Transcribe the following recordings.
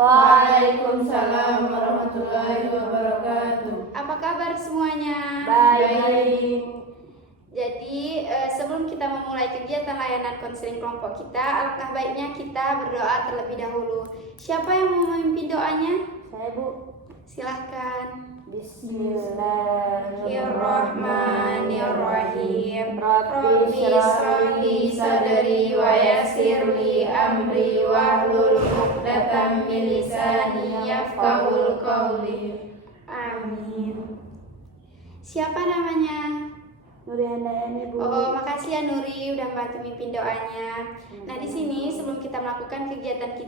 Waalaikumsalam warahmatullahi wabarakatuh. Apa kabar semuanya? Baik. Jadi sebelum kita memulai kegiatan layanan konseling kelompok kita, alangkah baiknya kita berdoa terlebih dahulu. Siapa yang mau memimpin doanya? Saya, Bu. Silahkan. Bismillahirrahmanirrahim. Rabbi shrahli sadri wa yassirli amri wahlul 'uqdatam min lisani yafqahul qawli. Amin. Siapa namanya? Nuri Handayani, Bu. Oh, makasih ya Nuri udah bantu mimpin doanya. Nah, di sini sebelum kita melakukan kegiatan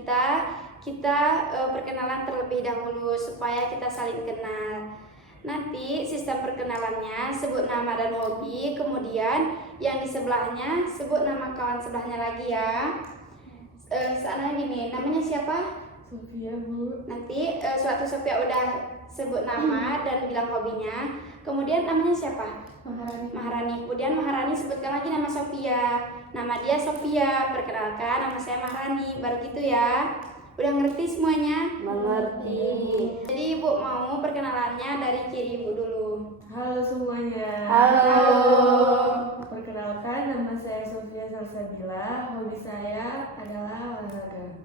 kita perkenalan terlebih dahulu supaya kita saling kenal. Nanti sistem perkenalannya sebut nama dan hobi, kemudian yang di sebelahnya sebut nama kawan sebelahnya lagi ya. Misalnya gini, namanya siapa? Sofia, Bu. Nanti suatu Sophia udah sebut nama dan bilang hobinya, kemudian namanya siapa? Maharani. Kemudian Maharani sebutkan lagi nama Sophia. Nama dia Sophia. Perkenalkan, nama saya Maharani. Baru gitu ya. Udah ngerti semuanya? Mengerti. Jadi Ibu mau perkenalannya dari kiri Ibu dulu. Halo semuanya. Halo. Perkenalkan, nama saya Sofia Salsabila. Hobi saya adalah olahraga.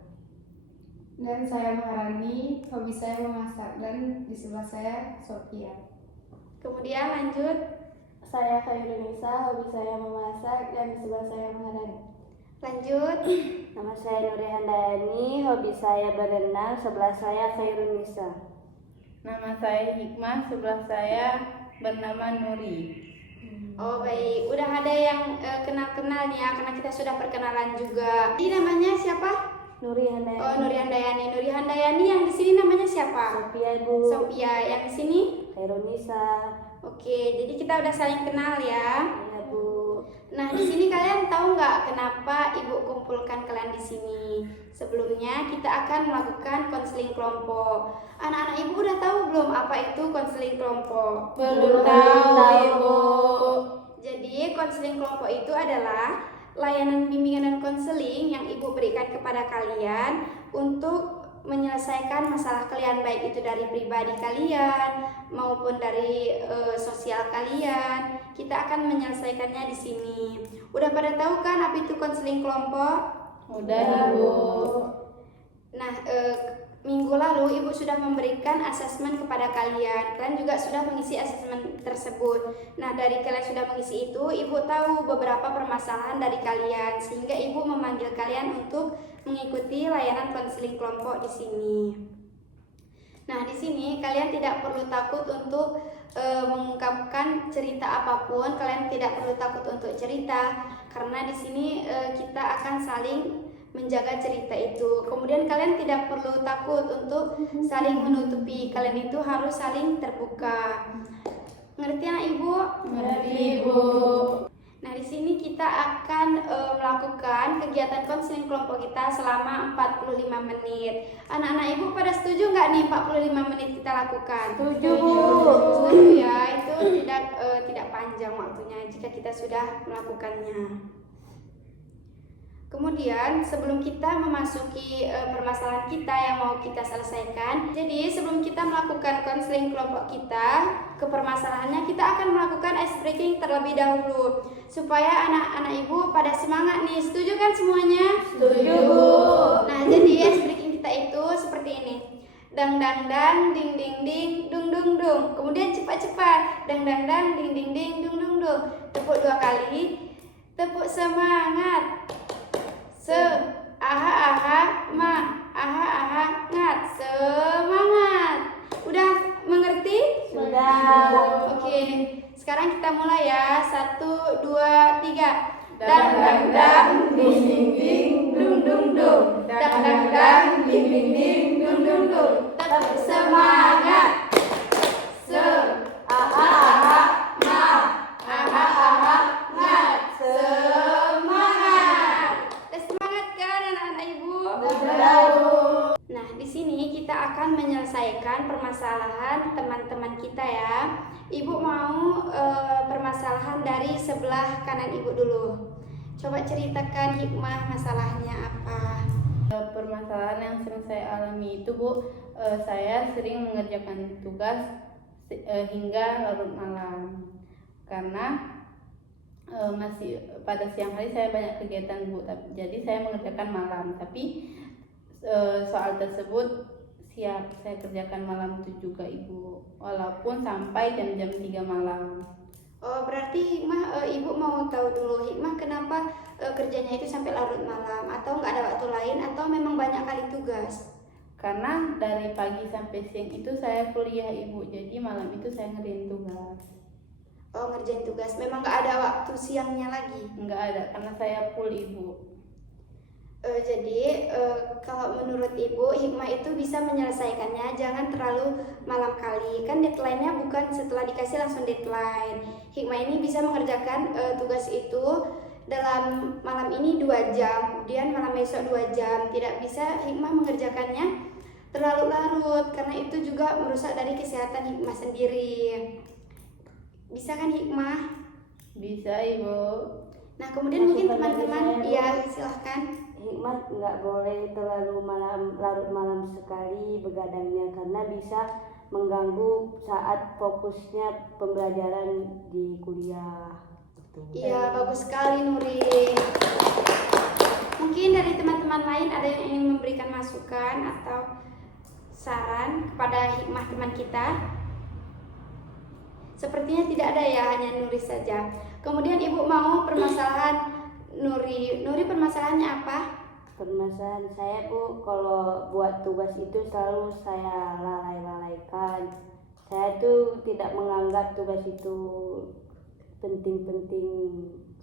Dan saya Maharani, hobi saya memasak, dan di sebelah saya Sophia. Kemudian lanjut. Saya Khairunisa, hobi saya memasak, dan di sebelah saya Maharani. Lanjut. Nama saya Nuri Handayani, hobi saya berenang, sebelah saya Khairunisa. Nama saya Hikmah, sebelah saya bernama Nuri. Oh baik, udah ada yang kenal-kenal nih ya, karena kita sudah perkenalan juga. Ini namanya siapa? Nuri Handayani. Oh, Nuri Handayani. Nuri Handayani yang di sini namanya siapa? Sophia, Bu. Sophia. Yang di sini? Khairunisa. Oke, jadi kita udah saling kenal ya. Iya, Bu. Nah, di sini kalian tahu nggak kenapa Ibu kumpulkan kalian di sini? Sebelumnya kita akan melakukan konseling kelompok. Anak-anak Ibu udah tahu belum apa itu konseling kelompok? Belum tahu, Ibu. Jadi konseling kelompok itu adalah layanan bimbingan dan konseling yang Ibu berikan kepada kalian untuk menyelesaikan masalah kalian, baik itu dari pribadi kalian maupun dari sosial kalian. Kita akan menyelesaikannya di sini. Udah pada tahu kan apa itu konseling kelompok? Udah, Ibu. Nah, minggu lalu Ibu sudah memberikan asesmen kepada kalian. Kalian juga sudah mengisi asesmen tersebut. Nah, dari kalian sudah mengisi itu, Ibu tahu beberapa permasalahan dari kalian, sehingga Ibu memanggil kalian untuk mengikuti layanan konseling kelompok di sini. Nah, di sini kalian tidak perlu takut untuk mengungkapkan cerita apapun. Kalian tidak perlu takut untuk cerita, karena di sini kita akan saling menjaga cerita itu. Kemudian kalian tidak perlu takut untuk saling menutupi. Kalian itu harus saling terbuka. Ngerti anak Ibu? Ngerti, Ibu. Nah, di sini kita akan melakukan kegiatan konseling kelompok kita selama 45 menit. Anak-anak Ibu pada setuju nggak nih 45 menit kita lakukan? Setuju, Bu. Setuju ya, itu tidak panjang waktunya jika kita sudah melakukannya. Kemudian sebelum kita memasuki permasalahan kita yang mau kita selesaikan, jadi sebelum kita melakukan konseling kelompok kita ke permasalahannya, kita akan melakukan ice breaking terlebih dahulu supaya anak-anak Ibu pada semangat nih. Setuju kan semuanya? Setuju, Bu. Nah, jadi ice breaking kita itu seperti ini. Dang dang dang, ding ding ding, dung dung dung. Kemudian cepat-cepat. Dang dang dang, ding ding ding, dung dung dung. Tepuk 2 kali. Tepuk semangat. Aha ngat. Semangat. Udah mengerti? Sudah. Oke, sekarang kita mulai ya. 1, 2, 3. Dang dang dang, ding ding ding, dung dung dung. Dang dang dang, ding ding ding, dung dung dung. Tepuk semangat. Ngat. Semangat. Semangat kan anak-anak Ibu? Nah, di sini kita akan menyelesaikan permasalahan teman-teman kita ya. Ibu mau permasalahan dari sebelah kanan Ibu dulu. Coba ceritakan Hikmah masalahnya apa. Permasalahan yang sering saya alami itu Bu, saya sering mengerjakan tugas hingga larut malam karena masih pada siang hari saya banyak kegiatan Bu, jadi saya mengerjakan malam. Tapi soal tersebut siap saya kerjakan malam itu juga Ibu, walaupun sampai jam-jam 3 malam. Oh, berarti hikmah, ibu mau tahu dulu hikmah kenapa kerjanya itu sampai larut malam, atau nggak ada waktu lain, atau memang banyak kali tugas? Karena dari pagi sampai siang itu saya kuliah Ibu, jadi malam itu saya ngerjain tugas. Oh, ngerjain tugas, memang nggak ada waktu siangnya lagi? Nggak ada, karena saya full Ibu. Jadi kalau menurut ibu hikmah itu bisa menyelesaikannya jangan terlalu malam kali, kan deadline-nya bukan setelah dikasih langsung deadline. Hikmah ini bisa mengerjakan tugas itu dalam malam ini 2 jam, kemudian malam besok 2 jam. Tidak bisa hikmah mengerjakannya terlalu larut, karena itu juga merusak dari kesehatan hikmah sendiri. Bisa kan hikmah? Bisa Ibu. Nah kemudian mungkin Masukan dari teman-teman, saya, ya Bu. silahkan. Hikmah nggak boleh terlalu larut malam sekali begadangnya karena bisa mengganggu saat fokusnya pembelajaran di kuliah. Iya, bagus sekali Nuri. Mungkin dari teman-teman lain ada yang ingin memberikan masukan atau saran kepada hikmah teman kita? Sepertinya tidak ada ya, hanya Nuri saja. Kemudian ibu mau permasalahan Nuri permasalahannya apa? Permasalahan saya Bu, kalau buat tugas itu selalu saya lalaikan. Saya tuh tidak menganggap tugas itu penting-penting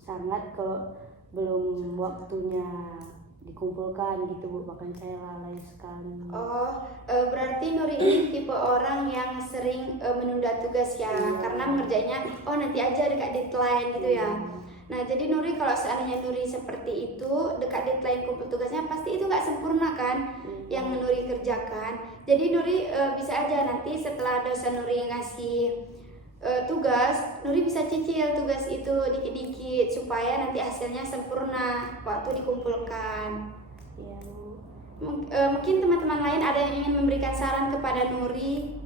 sangat kalau belum waktunya dikumpulkan gitu Bu, makanya saya lalai sekali. Oh, berarti Nuri ini tipe orang yang sering menunda tugas ya, karena mengerjainnya nanti aja dekat deadline gitu ya. Nah, jadi Nuri kalau seandainya Nuri seperti itu, dekat deadline kumpul tugasnya pasti itu nggak sempurna kan yang Nuri kerjakan. Jadi Nuri bisa aja nanti setelah dosen Nuri ngasih tugas, Nuri bisa cicil tugas itu dikit-dikit supaya nanti hasilnya sempurna waktu dikumpulkan. Iya Bu. Mungkin teman-teman lain ada yang ingin memberikan saran kepada Nuri?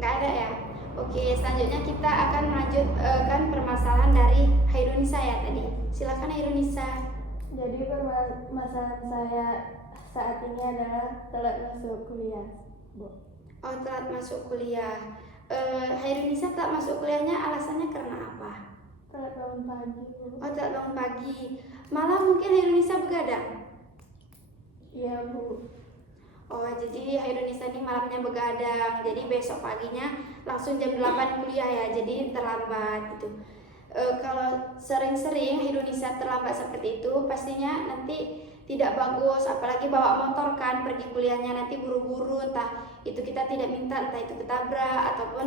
Nggak ada ya? Oke, selanjutnya kita akan melanjutkan permasalahan dari Hairunisa ya tadi. Silakan Hairunisa. Jadi permasalahan saya saat ini adalah telat masuk kuliah, Bu. Oh, telat masuk kuliah. Hairunisa telat masuk kuliahnya alasannya karena apa? Telat bangun pagi, Bu. Oh, telat bangun pagi. Malah mungkin Hairunisa begadang. Iya, Bu. Oh, jadi Hairunisa ini malamnya begadang. Jadi besok paginya langsung jam 8 kuliah ya. Jadi terlambat gitu. Kalau sering-sering Hairunisa terlambat seperti itu, pastinya nanti tidak bagus. Apalagi bawa motor kan, pergi kuliahnya nanti buru-buru. Entah itu kita tidak minta, entah itu ketabrak ataupun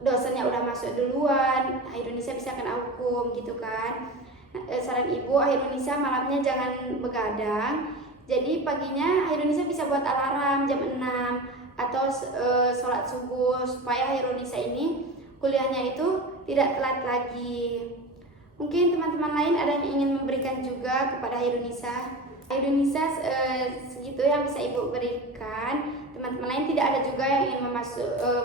dosennya udah masuk duluan. Hairunisa bisa kena hukum gitu kan. Saran ibu, Hairunisa malamnya jangan begadang. Jadi paginya Hairunisa bisa buat alarm jam 6 atau sholat subuh supaya Hairunisa ini kuliahnya itu tidak telat lagi. Mungkin teman-teman lain ada yang ingin memberikan juga kepada Hairunisa. Hairunisa segitu yang bisa ibu berikan. Teman-teman lain tidak ada juga yang ingin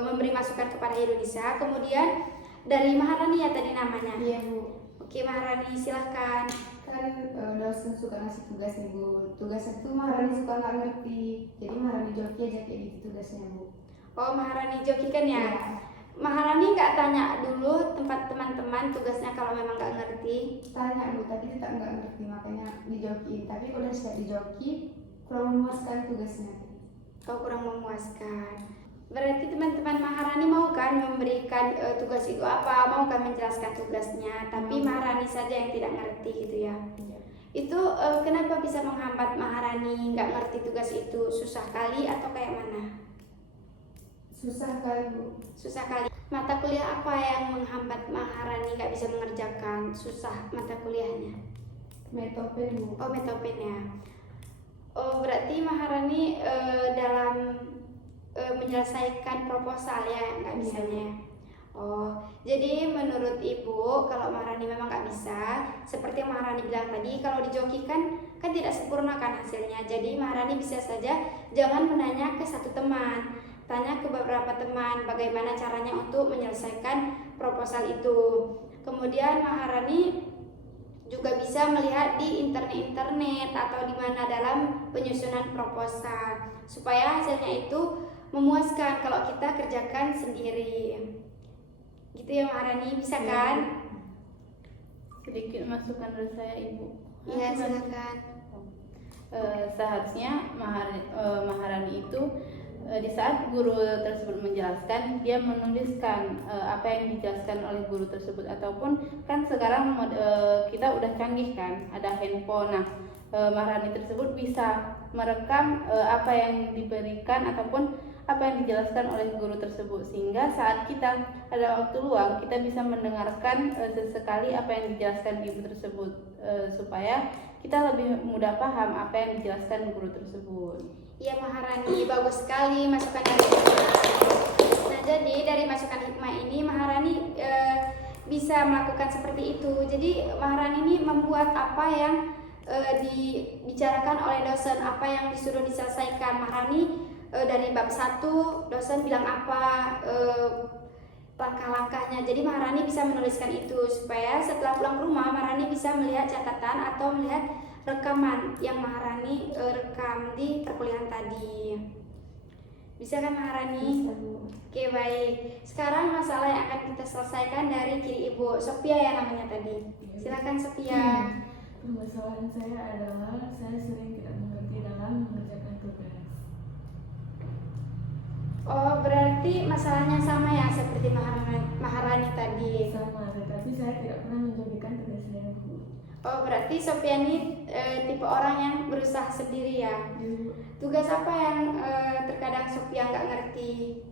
memberi masukan kepada Hairunisa. Kemudian dari Maharani ya tadi namanya. Iya, Bu. Oke Maharani silahkan. Kan dosen suka ngasih tugas nih, Bu. Tugasnya tuh Maharani suka nggak ngerti. Jadi Maharani joki aja kayak gitu tugasnya, Bu. Oh Maharani joki kan ya? Iya. Maharani nggak tanya dulu tempat teman-teman tugasnya kalau memang nggak ngerti? Tanya, Bu, tapi tetap nggak ngerti, makanya dijoki. Tapi kalau udah siap dijoki, kurang memuaskan tugasnya. Kau kurang memuaskan. Berarti teman-teman Maharani mau kan memberikan tugas itu apa? Mau kan menjelaskan tugasnya? Tapi Maharani saja yang tidak ngerti gitu ya? Iya. Itu kenapa bisa menghambat Maharani nggak ngerti tugas itu? Susah kali atau kayak mana? Susah kali, Bu. Susah kali. Mata kuliah apa yang menghambat Maharani nggak bisa mengerjakan? Susah mata kuliahnya? Metopen, Bu. Oh metopen ya. Oh berarti Maharani dalam menyelesaikan proposal ya nggak bisanya. Oh, jadi menurut Ibu, kalau Maharani memang nggak bisa, seperti yang Maharani bilang tadi, kalau dijoki kan tidak sempurna kan hasilnya. Jadi Maharani bisa saja jangan menanya ke satu teman, tanya ke beberapa teman bagaimana caranya untuk menyelesaikan proposal itu. Kemudian Maharani juga bisa melihat di internet atau di mana dalam penyusunan proposal supaya hasilnya itu memuaskan kalau kita kerjakan sendiri. Gitu ya Maharani, bisa kan? Sedikit masukan dari saya, Ibu. Iya, silakan. Seharusnya Maharani itu di saat guru tersebut menjelaskan, dia menuliskan apa yang dijelaskan oleh guru tersebut, ataupun kan sekarang kita udah canggih kan, ada handphone. Nah, Maharani tersebut bisa merekam apa yang diberikan ataupun apa yang dijelaskan oleh guru tersebut, sehingga saat kita ada waktu luang kita bisa mendengarkan sesekali apa yang dijelaskan ibu tersebut, supaya kita lebih mudah paham apa yang dijelaskan guru tersebut. Iya Maharani, bagus sekali masukan dari Hikmah. Nah, jadi dari masukan Hikmah ini Maharani bisa melakukan seperti itu. Jadi Maharani ini membuat apa yang dibicarakan oleh dosen, apa yang disuruh diselesaikan. Maharani dari bab 1 dosen bilang apa langkah-langkahnya. Jadi Maharani bisa menuliskan itu supaya setelah pulang ke rumah Maharani bisa melihat catatan atau melihat rekaman yang Maharani rekam di perkuliahan tadi. Bisa kan Maharani? Oke, baik. Sekarang masalah yang akan kita selesaikan dari kiri Ibu Sophia ya namanya tadi. Silakan Sophia. Permasalahan saya adalah saya sering tidak mengerti dalam mengerjakan tugas. Oh, berarti masalahnya sama ya seperti Maharani tadi. Sama, tetapi saya tidak pernah menjadikan tugas saya, Bu. Oh, berarti Sophia ini tipe orang yang berusaha sendiri ya. Tugas apa yang terkadang Sophia nggak ngerti?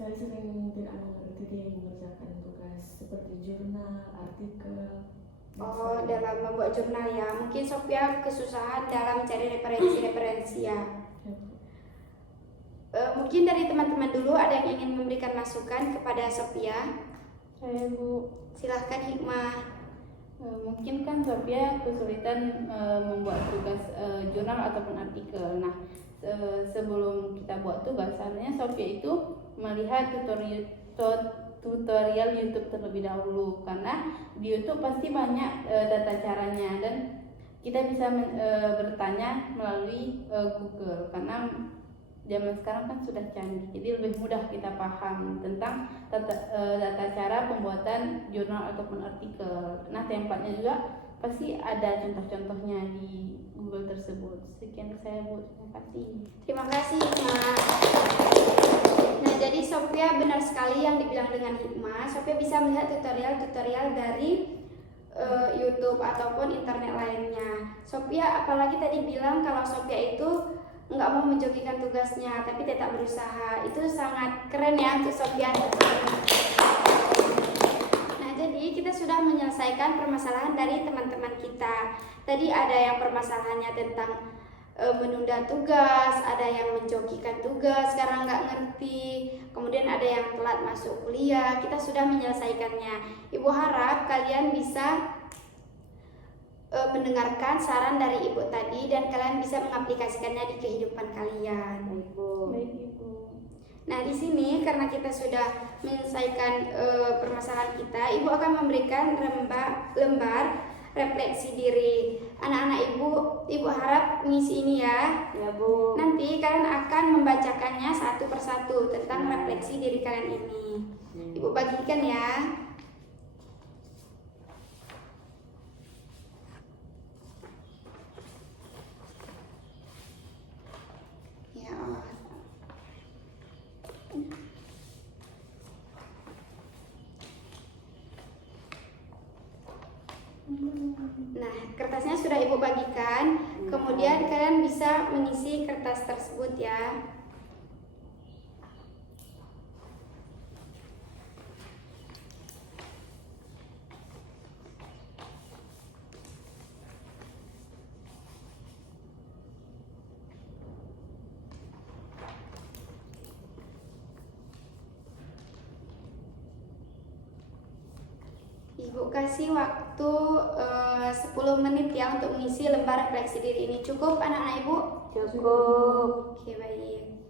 Saya sering tidak mengerti di mengerjakan tugas seperti jurnal, artikel. Oh, dalam membuat jurnal ya. Mungkin Sophia kesusahan dalam mencari referensi-referensi ya. Mungkin dari teman-teman dulu ada yang ingin memberikan masukan kepada Sophia. Saya, Bu. Silahkan Hikmah. Mungkin kan Sophia kesulitan membuat tugas jurnal ataupun artikel. Nah, sebelum kita buat tugas, seharusnya Sophia itu melihat tutorial YouTube terlebih dahulu, karena di YouTube pasti banyak tata caranya dan kita bisa bertanya melalui Google, karena zaman sekarang kan sudah canggih, jadi lebih mudah kita paham tentang tata cara pembuatan jurnal ataupun artikel. Nah, tempatnya juga pasti ada contoh-contohnya di Google tersebut. Sekian saya, Bu. Terima kasih. Terima kasih Hikmah. Nah, jadi Sophia benar sekali yang dibilang dengan Hikmah. Sophia bisa melihat tutorial-tutorial dari YouTube ataupun internet lainnya. Sophia apalagi tadi bilang kalau Sophia itu nggak mau menjogikan tugasnya tapi tetap berusaha. Itu sangat keren ya untuk Sophia. Nah, jadi kita sudah menyelesaikan permasalahan dari teman-teman kita. Tadi ada yang permasalahannya tentang menunda tugas, ada yang menjogikan tugas karena nggak ngerti, kemudian ada yang telat masuk kuliah. Kita sudah menyelesaikannya. Ibu harap kalian bisa mendengarkan saran dari Ibu tadi dan kalian bisa mengaplikasikannya di kehidupan kalian. Baik, Ibu. Nah, di sini karena kita sudah menyelesaikan permasalahan kita, Ibu akan memberikan lembar refleksi diri. Anak-anak Ibu harap mengisi ini ya. Ya, Bu. Nanti kalian akan membacakannya satu persatu tentang refleksi diri kalian ini. Ibu bagikan ya. Ya Allah. Nah, kertasnya sudah Ibu bagikan. Kemudian kalian bisa mengisi kertas tersebut ya. Ibu kasih waktu 10 menit ya untuk mengisi lembar refleksi diri ini. Cukup anak-anak Ibu? Cukup. Oke, baik.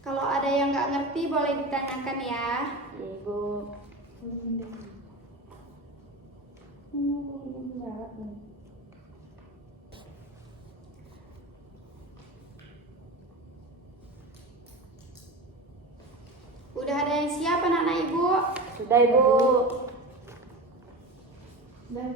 Kalau ada yang nggak ngerti boleh ditanyakan ya. Ibu. Udah ada yang siap anak-anak Ibu? Sudah Ibu. Dan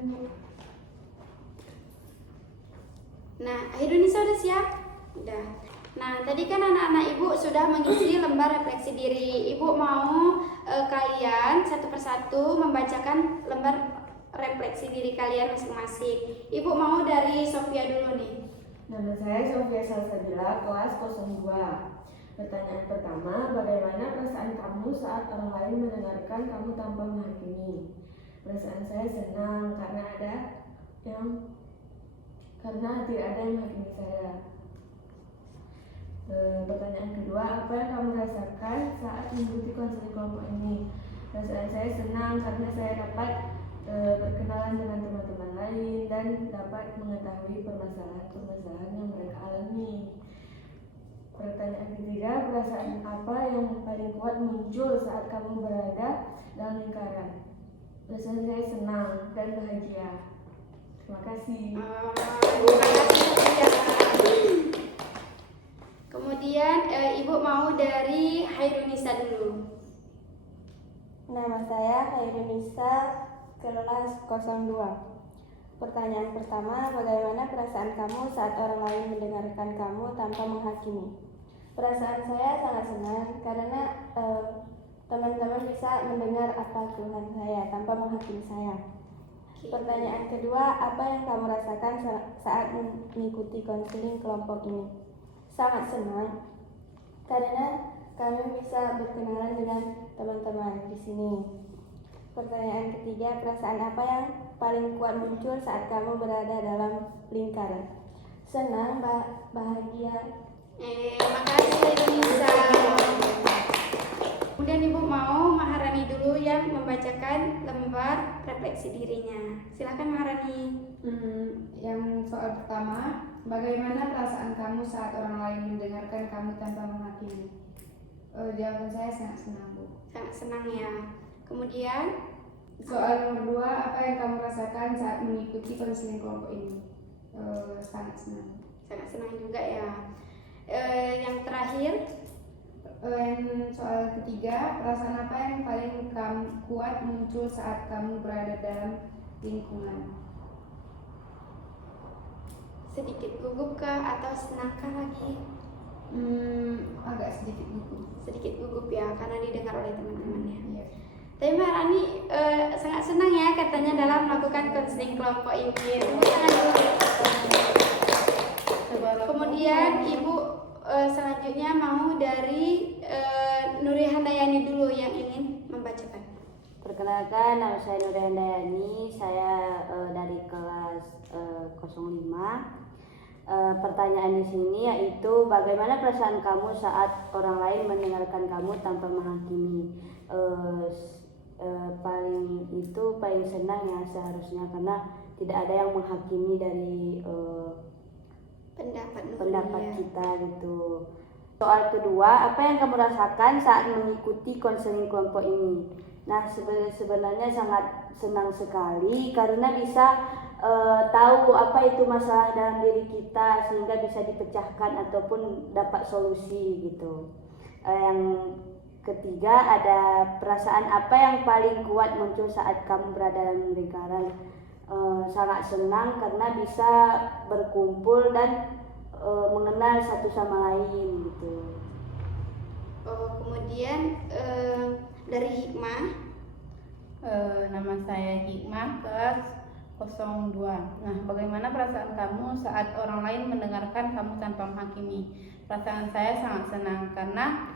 Nah, Nisa udah siap? Udah. Nah, tadi kan anak-anak Ibu sudah mengisi lembar refleksi diri. Ibu mau kalian satu persatu membacakan lembar refleksi diri kalian masing-masing. Ibu mau dari Sofia dulu nih. Nama saya Sofia Salsabila, kelas 02. Pertanyaan pertama, bagaimana perasaan kamu saat orang lain mendengarkan kamu tanpa menghakimi? Perasaan saya senang karena tidak ada yang menghakimi saya. Pertanyaan kedua, apa yang kamu rasakan saat mengikuti konseling kelompok ini? Perasaan saya senang karena saya dapat berkenalan dengan teman-teman lain dan dapat mengetahui permasalahan-permasalahan yang mereka alami. Pertanyaan ketiga, perasaan apa yang paling kuat muncul saat kamu berada dalam lingkaran? Perasaan saya senang dan bahagia. Terima kasih. Terima kasih Sofia. Kemudian Ibu mau dari Hairunisa dulu. Nama saya Hairunisa, kelas 02. Pertanyaan pertama, bagaimana perasaan kamu saat orang lain mendengarkan kamu tanpa menghakimi? Perasaan saya sangat senang karena teman-teman bisa mendengar apa keluhan saya tanpa menghakimi saya. Pertanyaan kedua, apa yang kamu rasakan saat mengikuti konseling kelompok ini? Sangat senang karena kami bisa berkenalan dengan teman-teman di sini. Pertanyaan ketiga, perasaan apa yang paling kuat muncul saat kamu berada dalam lingkaran? Senang, bahagia. Makasih Nisa. Kemudian Ibu mau Maharani dulu yang membacakan lembar refleksi dirinya. Silakan Maharani. Yang soal pertama, bagaimana perasaan kamu saat orang lain mendengarkan kamu tanpa menghakimi? Jawaban saya sangat senang, Bu. Sangat senang ya. Kemudian Soal nomor 2, apa yang kamu rasakan saat mengikuti konseling kelompok ini? Sangat senang. sangat senang juga ya. Yang terakhir, Yang soal ketiga, perasaan apa yang paling kuat muncul saat kamu berada dalam lingkungan? sedikit gugup kah atau senangkah lagi? Agak sedikit gugup. Sedikit gugup ya, karena didengar oleh teman-temannya. Iya. Tapi Mbak Rani sangat senang ya katanya dalam melakukan konseling kelompok ini. Tepuk tangan dulu. Kemudian Ibu selanjutnya mau dari Nuri Handayani dulu yang ingin membacakan. Perkenalkan, nama saya Nuri Handayani, saya dari kelas 05. Pertanyaan di sini yaitu bagaimana perasaan kamu saat orang lain mendengarkan kamu tanpa menghakimi? Paling senang ya seharusnya karena tidak ada yang menghakimi dari pendapat kita gitu. Soal kedua, apa yang kamu rasakan saat mengikuti konseling kelompok ini? Nah, sebenarnya sangat senang sekali karena bisa tahu apa itu masalah dalam diri kita sehingga bisa dipecahkan ataupun dapat solusi gitu. Yang ketiga, ada perasaan apa yang paling kuat muncul saat kamu berada dalam lingkaran? Sangat senang karena bisa berkumpul dan mengenal satu sama lain gitu. Kemudian dari Hikmah. Nama saya Hikmah, kelas Nah, bagaimana perasaan kamu saat orang lain mendengarkan kamu tanpa menghakimi? Perasaan saya sangat senang karena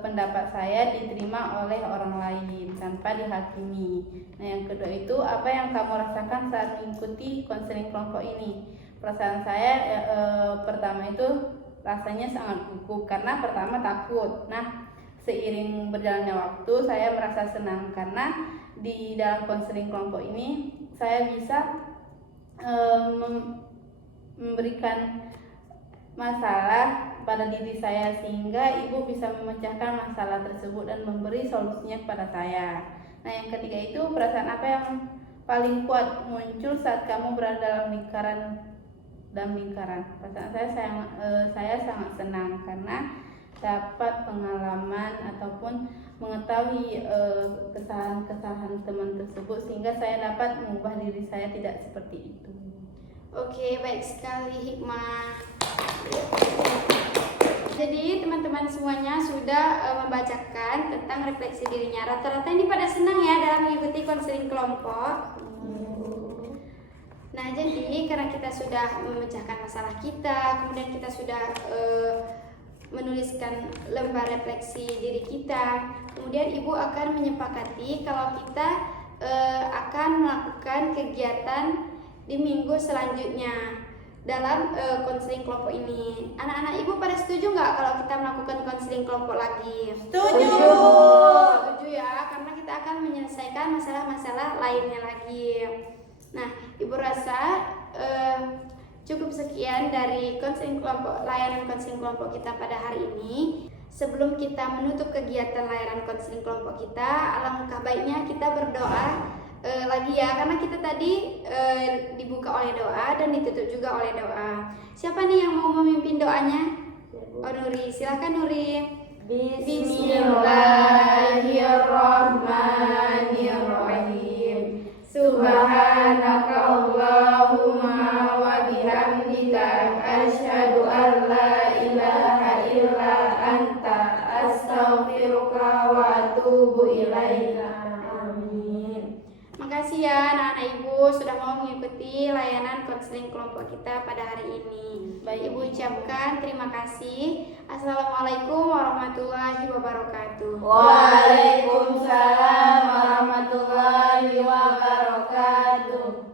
pendapat saya diterima oleh orang lain tanpa dihakimi. Nah, yang kedua itu, apa yang kamu rasakan saat mengikuti konseling kelompok ini? Perasaan saya pertama itu rasanya sangat gugup karena pertama takut. Nah, seiring berjalannya waktu saya merasa senang karena di dalam konseling kelompok ini saya bisa memberikan masalah pada diri saya sehingga ibu bisa memecahkan masalah tersebut dan memberi solusinya kepada saya. Nah, yang ketiga itu, perasaan apa yang paling kuat muncul saat kamu berada dalam lingkaran? Perasaan saya sangat senang karena dapat pengalaman ataupun mengetahui kesalahan-kesalahan teman tersebut sehingga saya dapat mengubah diri saya tidak seperti itu. Oke, baik sekali Hikmah. Jadi teman-teman semuanya sudah membacakan tentang refleksi dirinya. Rata-rata ini pada senang ya dalam mengikuti konseling kelompok. Nah, jadi karena kita sudah memecahkan masalah kita, kemudian kita sudah menuliskan lembar refleksi diri kita, kemudian ibu akan menyepakati kalau kita akan melakukan kegiatan di minggu selanjutnya dalam konseling kelompok ini. Anak-anak ibu pada setuju nggak kalau kita melakukan konseling kelompok lagi? Setuju. Setuju ya, karena kita akan menyelesaikan masalah-masalah lainnya lagi. Nah, ibu rasa cukup sekian dari layanan konseling kelompok kita pada hari ini. Sebelum kita menutup kegiatan layanan konseling kelompok kita, alangkah baiknya kita berdoa lagi ya, karena kita tadi dibuka oleh doa dan ditutup juga oleh doa. Siapa nih yang mau memimpin doanya? Oh, Nuri, silakan Nuri. Bismillahirrahmanirrahim. Subhanaka Allahumma wa bihamdika asyhadu an la ilaha illa anta astaghfiruka wa atubu ilaika. Amin. Makasih ya anak-anak ibu sudah mau mengikuti layanan konseling kelompok kita pada hari ini. Baik, ibu ucapkan terima kasih. Assalamualaikum warahmatullahi wabarakatuh. Waalaikumsalam warahmatullahi wabarakatuh.